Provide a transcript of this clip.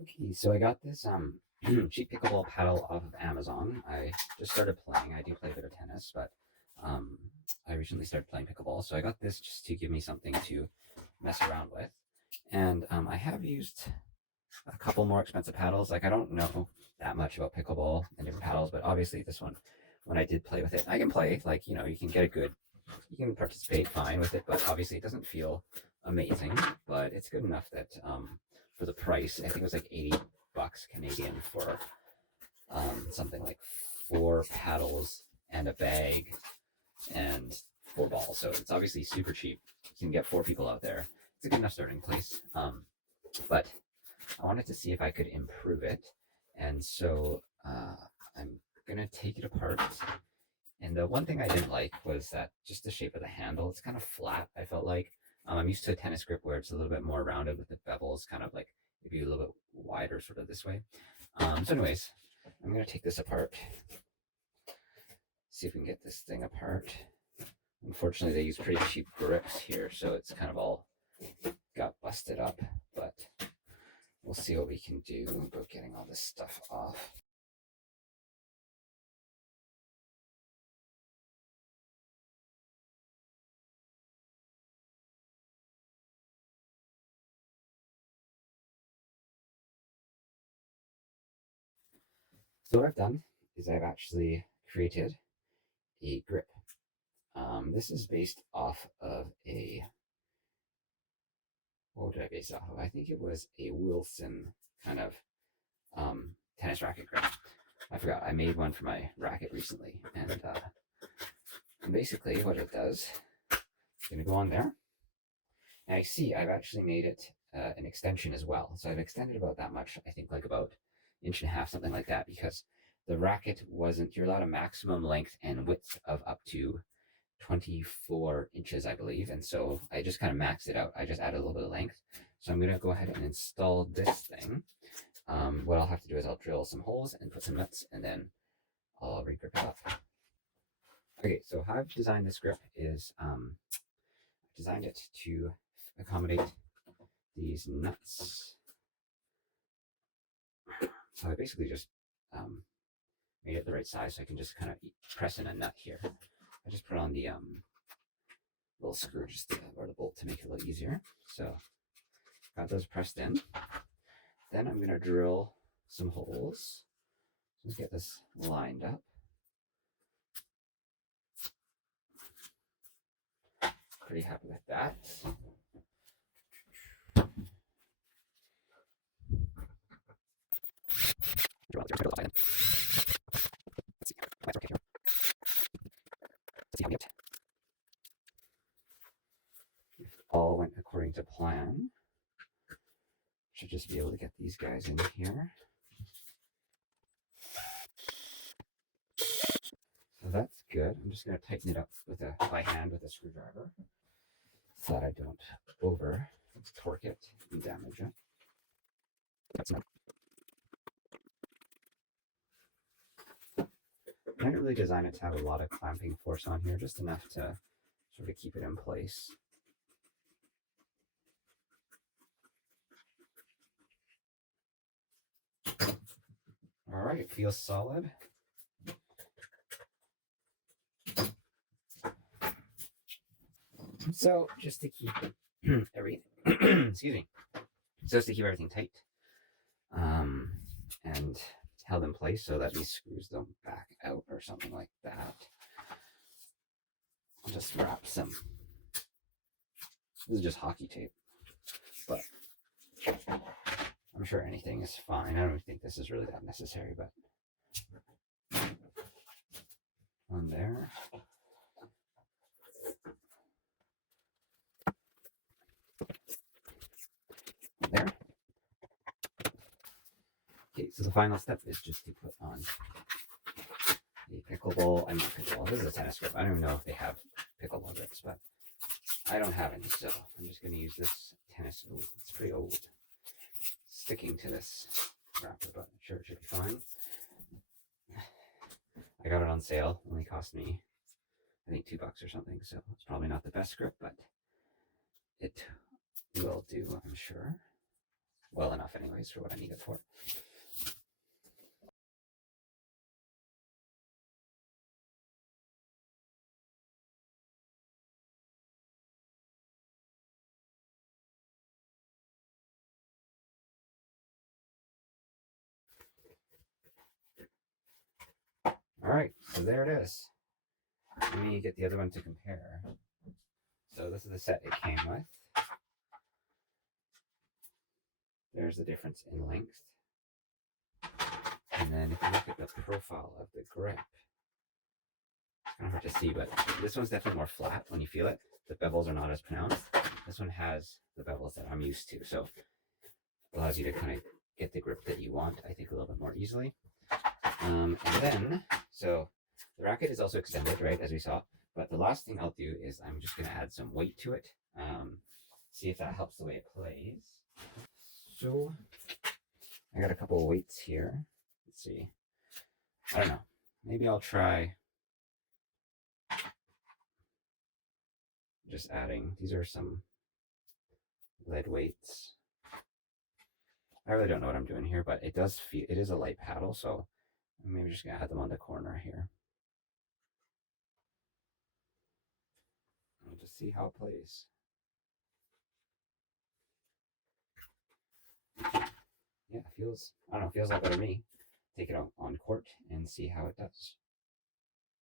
Okay, so I got this cheap pickleball paddle off of Amazon. I just started playing. I do play a bit of tennis, but um, I recently started playing pickleball. So I got this just to give me something to mess around with. And I have used a couple more expensive paddles. Like I don't know that much about pickleball and different paddles, but obviously this one, when I did play with it, I can play. Like you can get a good, you can participate fine with it, but obviously it doesn't feel amazing. But it's good enough that for the price, I think it was like 80 bucks Canadian for something like 4 paddles and a bag and 4 balls. So it's obviously super cheap. You can get 4 people out there. It's a good enough starting place. But I wanted to see if I could improve it. And so I'm going to take it apart. And the one thing I didn't like was that just the shape of the handle. It's kind of flat, I felt like. I'm used to a tennis grip where it's a little bit more rounded with the bevels kind of like maybe a little bit wider sort of this way. So anyways, I'm going to take this apart. See if we can get this thing apart. Unfortunately, they use pretty cheap grips here, so it's kind of all got busted up, but we'll see what we can do about getting all this stuff off. So what I've done is I've actually created a grip. This is based off of what did I base it off of? I think it was a Wilson kind of tennis racket grip. I forgot. I made one for my racket recently, and basically what it does, it's going to go on there. And I see I've actually made it an extension as well. So I've extended about that much, I think like about 1.5 inches, something like that, because the racket wasn't, you're allowed a maximum length and width of up to 24 inches, I believe. And so I just kind of maxed it out. I just added a little bit of length. So I'm going to go ahead and install this thing. What I'll have to do is I'll drill some holes and put some nuts, and then I'll regrip it up. Okay, so how I've designed this grip is I've designed it to accommodate these nuts. So I basically just made it the right size so I can just kind of press in a nut here. I just put on the little screw just to, or the bolt to make it a little easier. So got those pressed in. Then I'm going to drill some holes. Let's get this lined up. Pretty happy with that. Let's see. Let's see how we get. If all went according to plan, should just be able to get these guys in here. So that's good. I'm just going to tighten it up with by hand with a screwdriver so that I don't over torque it and damage it. That's enough. I didn't really design it to have a lot of clamping force on here, just enough to sort of keep it in place. All right, it feels solid. So just to keep everything, excuse me, just to keep everything tight and held in place so that these screws don't back out or something like that. I'll just wrap some. This is just hockey tape, but I'm sure anything is fine. I don't think this is really that necessary, but on there. There. Okay, so the final step is just to put on a pickleball. I'm not pickleball. This is a tennis grip. I don't even know if they have pickleball grips, but I don't have any, so I'm just going to use this tennis. Oh, it's pretty old. Sticking to this wrapper, but I'm sure it should be fine. I got it on sale. It only cost me, I think, $2 or something. So it's probably not the best grip, but it will do, I'm sure. well enough anyways for what I need it for. All right, so there it is. Let me get the other one to compare. So this is the set it came with. There's the difference in length. And then if you look at the profile of the grip, it's kind of hard to see, but this one's definitely more flat when you feel it. The bevels are not as pronounced. This one has the bevels that I'm used to, so it allows you to kind of get the grip that you want, I think, a little bit more easily. And then, so the racket is also extended, right, as we saw. But the last thing I'll do is I'm just going to add some weight to it, see if that helps the way it plays. So I got a couple of weights here. Let's see. I don't know. Maybe I'll try just adding. These are some lead weights. I really don't know what I'm doing here, but it does feel, it is a light paddle, so I'm maybe just going to add them on the corner here. We'll just see how it plays. Yeah, it feels, I don't know, it feels like better to me. Take it on court and see how it does.